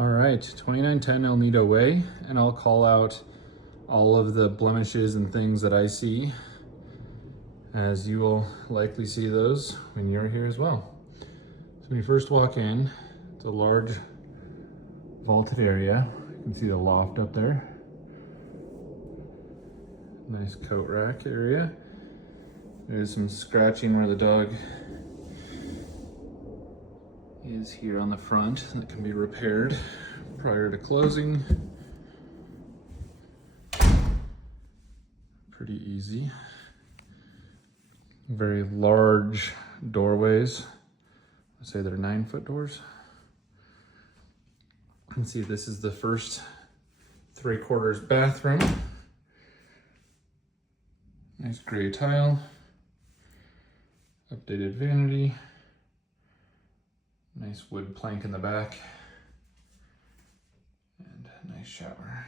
All right, 2910 El Nido Way, and I'll call out all of the blemishes and things that I see, as you will likely see those when you're here as well. So when you first walk in, it's a large vaulted area. You can see the loft up there. Nice coat rack area. There's some scratching where the dog is here on the front that can be repaired prior to closing. Pretty easy. Very large doorways. I'd say they're 9-foot doors. You can see this is the first 3/4 bathroom. Nice gray tile. Updated vanity. Nice wood plank in the back. And a nice shower.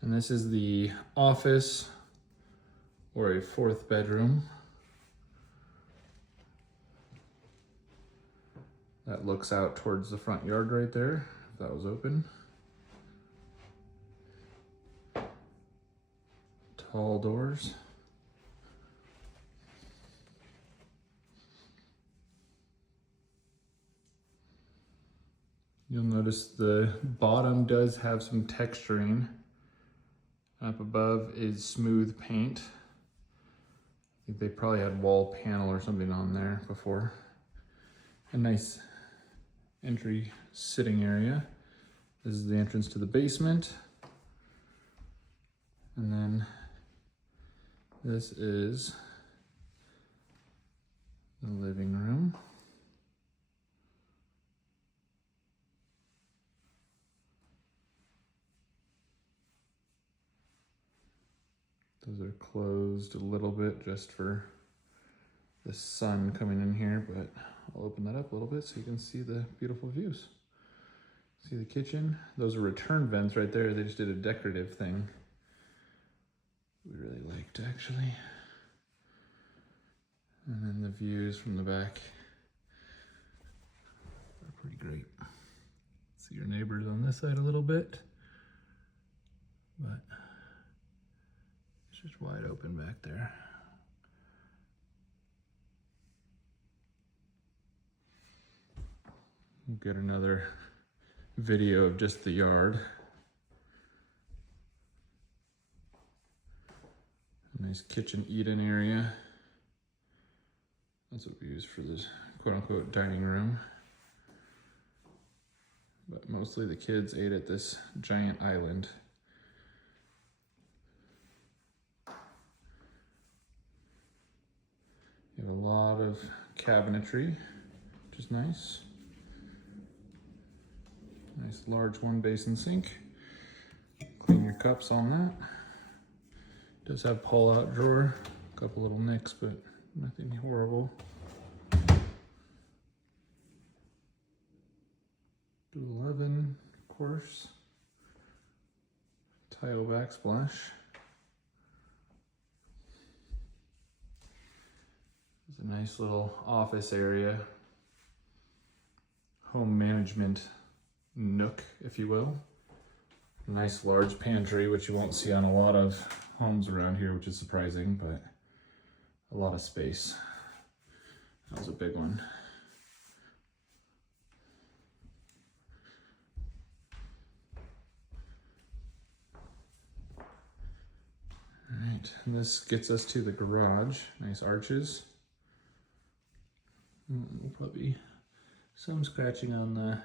And this is the office or a 4th bedroom. That looks out towards the front yard right there, if that was open. Tall doors. You'll notice the bottom does have some texturing. Up above is smooth paint. I think they probably had wall panel or something on there before. A nice entry sitting area. This is the entrance to the basement. And then this is the living room. Those are closed a little bit just for the sun coming in here, but I'll open that up a little bit so you can see the beautiful views. See the kitchen? Those are return vents right there. They just did a decorative thing. We really liked actually. And then the views from the back are pretty great. See your neighbors on this side a little bit, but it's just wide open back there. We'll get another video of just the yard. A nice kitchen eat-in area. That's what we use for this quote-unquote dining room. But mostly the kids ate at this giant island. You have a lot of cabinetry, which is nice. Nice large 1-basin sink. Clean your cups on that. Does have pull-out drawer. A couple little nicks, but nothing horrible. 211, of course. Tile backsplash. It's a nice little office area. Home management nook, if you will. A nice large pantry, which you won't see on a lot of homes around here, which is surprising, but a lot of space. That was a big one. All right, and this gets us to the garage. Nice arches. There'll probably be some scratching on the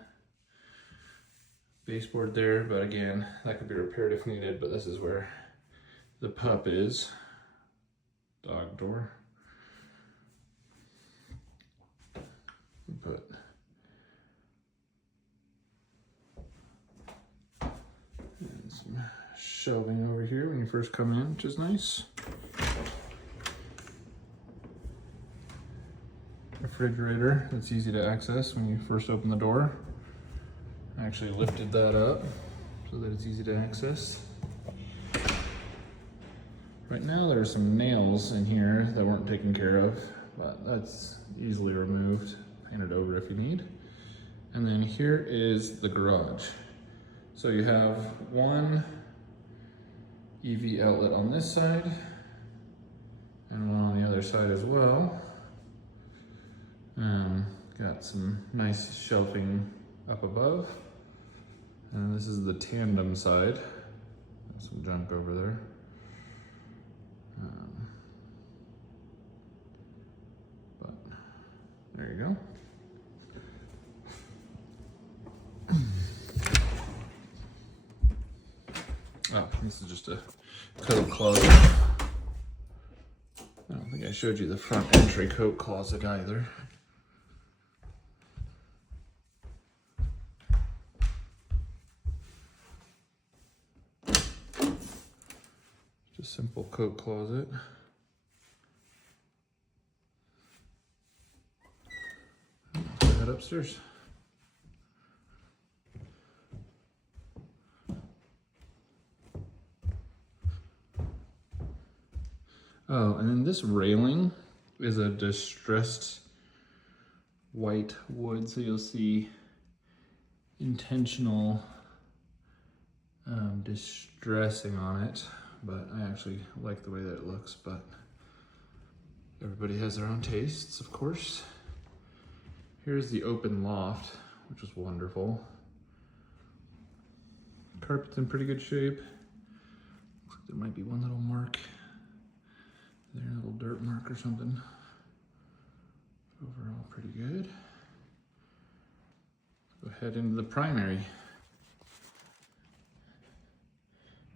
baseboard there, but again, that could be repaired if needed, but this is where the pup is. Dog door. Put and some shelving over here when you first come in, which is nice. Refrigerator that's easy to access when you first open the door. I actually lifted that up so that it's easy to access. Right now there are some nails in here that weren't taken care of, but that's easily removed. Paint it over if you need. And then here is the garage. So you have one EV outlet on this side and one on the other side as well. Got some nice shelving up above. And this is the tandem side. There's some junk over there. But there you go. Oh, this is just a coat closet. I don't think I showed you the front entry coat closet either. Just a simple coat closet. Let's head upstairs. Oh, and then this railing is a distressed white wood, so you'll see intentional distressing on it, but I actually like the way that it looks, but everybody has their own tastes, of course. Here's the open loft, which is wonderful. Carpet's in pretty good shape. Looks like there might be one little mark there, a little dirt mark or something. Overall, pretty good. Go ahead into the primary.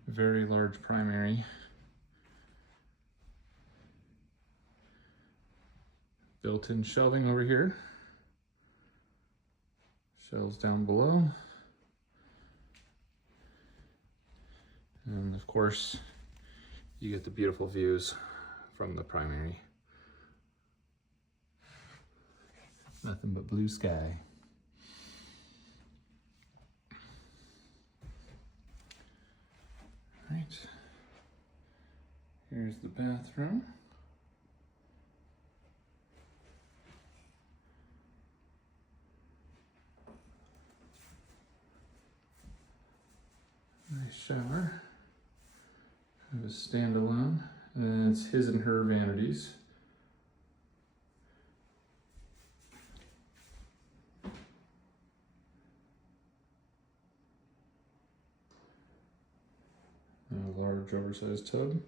Very large primary. Built-in shelving over here. Shelves down below. And of course, you get the beautiful views from the primary. Nothing but blue sky. Right. Here's the bathroom. Nice shower. Kind of a standalone. And then it's his and her vanities. And a large oversized tub.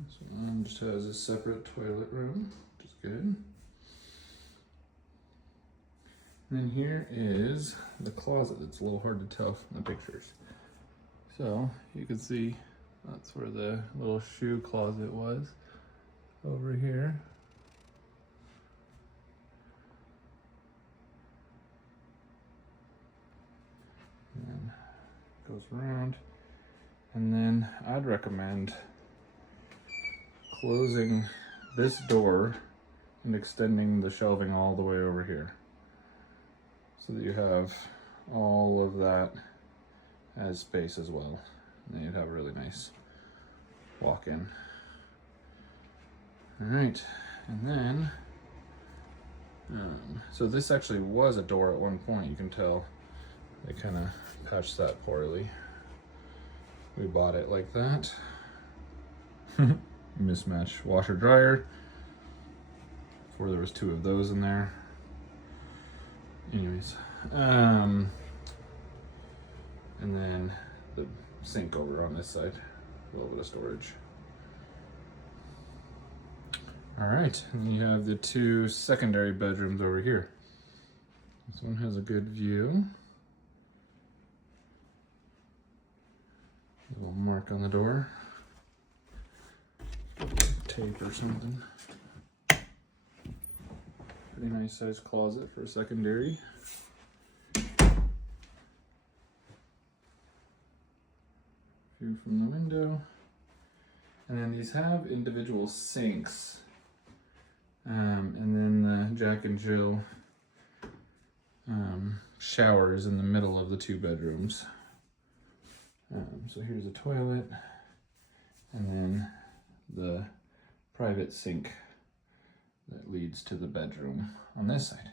This one just has a separate toilet room, which is good. And then here is the closet. It's a little hard to tell from the pictures. So you can see that's where the little shoe closet was over here. And goes around. And then I'd recommend closing this door and extending the shelving all the way over here, so that you have all of that as space as well. And then you'd have a really nice walk-in. All right, and then, so this actually was a door at one point, you can tell. They kind of patched that poorly. We bought it like that. Mismatch washer dryer. Before there was two of those in there. Anyways, and then the sink over on this side, a little bit of storage. All right, and you have the two secondary bedrooms over here. This one has a good view. A little mark on the door. Tape or something. Pretty nice sized closet for a secondary. View from the window. And then these have individual sinks. And then the Jack and Jill showers in the middle of the two bedrooms. So here's a toilet, and then the private private sink that leads to the bedroom on this side.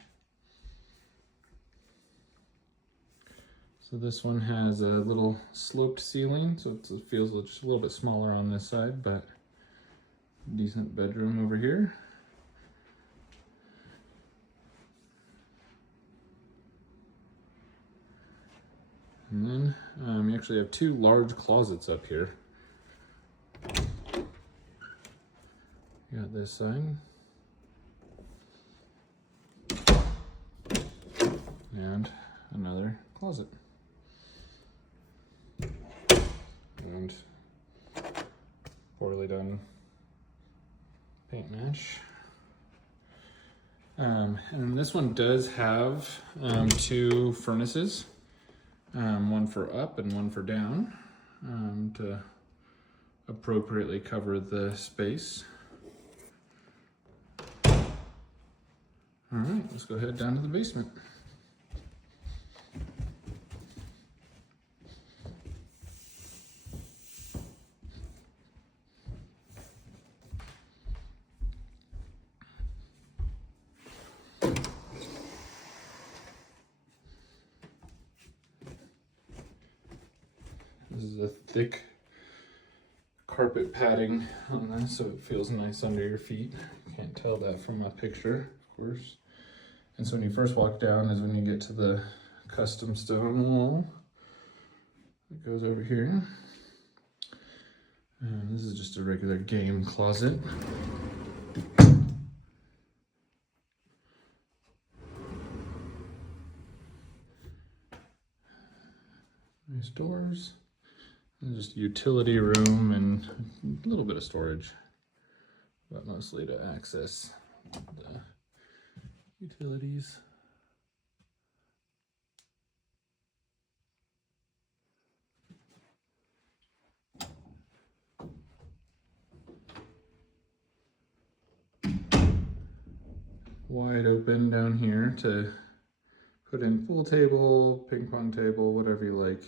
So this one has a little sloped ceiling, so it feels just a little bit smaller on this side, but decent bedroom over here. And then you actually have two large closets up here. You got this side. And another closet. And poorly done paint match. And this one does have two furnaces. One for up and one for down, to appropriately cover the space. All right, let's go ahead down to the basement. This is a thick carpet padding on this, so it feels nice under your feet. You can't tell that from my picture, of course. And so when you first walk down is when you get to the custom stone wall. It goes over here. And this is just a regular game closet. Nice doors. And just utility room and a little bit of storage, but mostly to access the utilities. Wide open down here to put in pool table, ping pong table, whatever you like.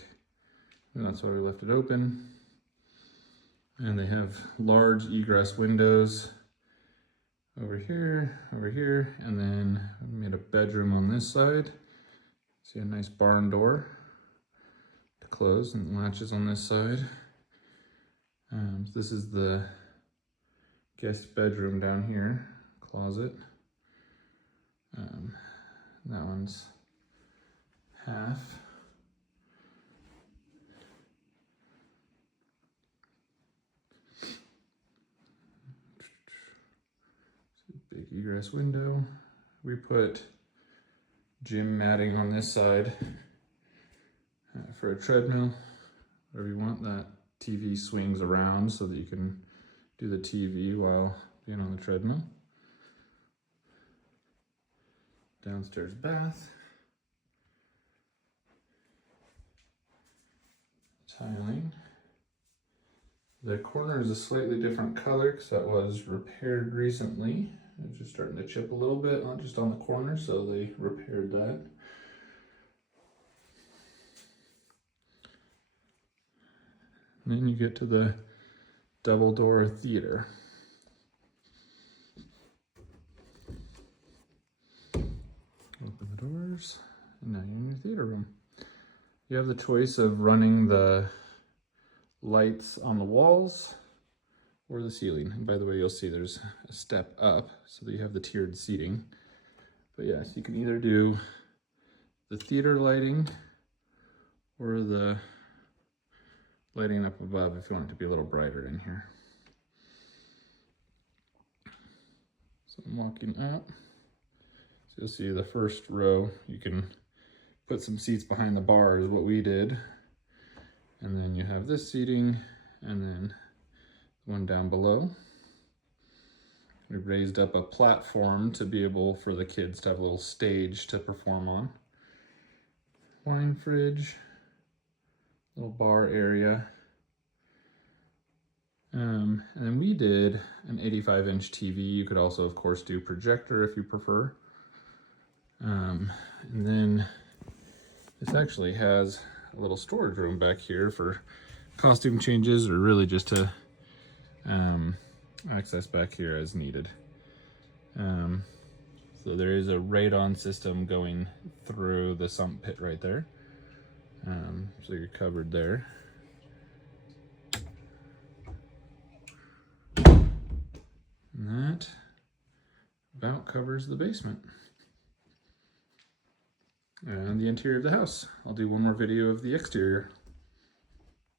And that's why we left it open. And they have large egress windows over here, and then I made a bedroom on this side. See a nice barn door to close and latches on this side. This is the guest bedroom down here, closet. That one's half. Big egress window. We put gym matting on this side for a treadmill, wherever you want. That TV swings around so that you can do the TV while being on the treadmill. Downstairs bath. Tiling. The corner is a slightly different color because that was repaired recently. It's just starting to chip a little bit, not just on the corner, so they repaired that. And then you get to the double door theater. Open the doors, and now you're in your theater room. You have the choice of running the lights on the walls or the ceiling. And by the way, you'll see there's a step up so that you have the tiered seating. But yes, you can either do the theater lighting or the lighting up above if you want it to be a little brighter in here. So I'm walking up. So you'll see the first row, you can put some seats behind the bar is what we did. And then you have this seating and then one down below. We raised up a platform to be able for the kids to have a little stage to perform on. Wine fridge, little bar area. And then we did an 85-inch TV. You could also, of course, do projector if you prefer. And then this actually has a little storage room back here for costume changes or really just to access back here as needed. So there is a radon system going through the sump pit right there. So you're covered there. And that about covers the basement. And the interior of the house. I'll do one more video of the exterior.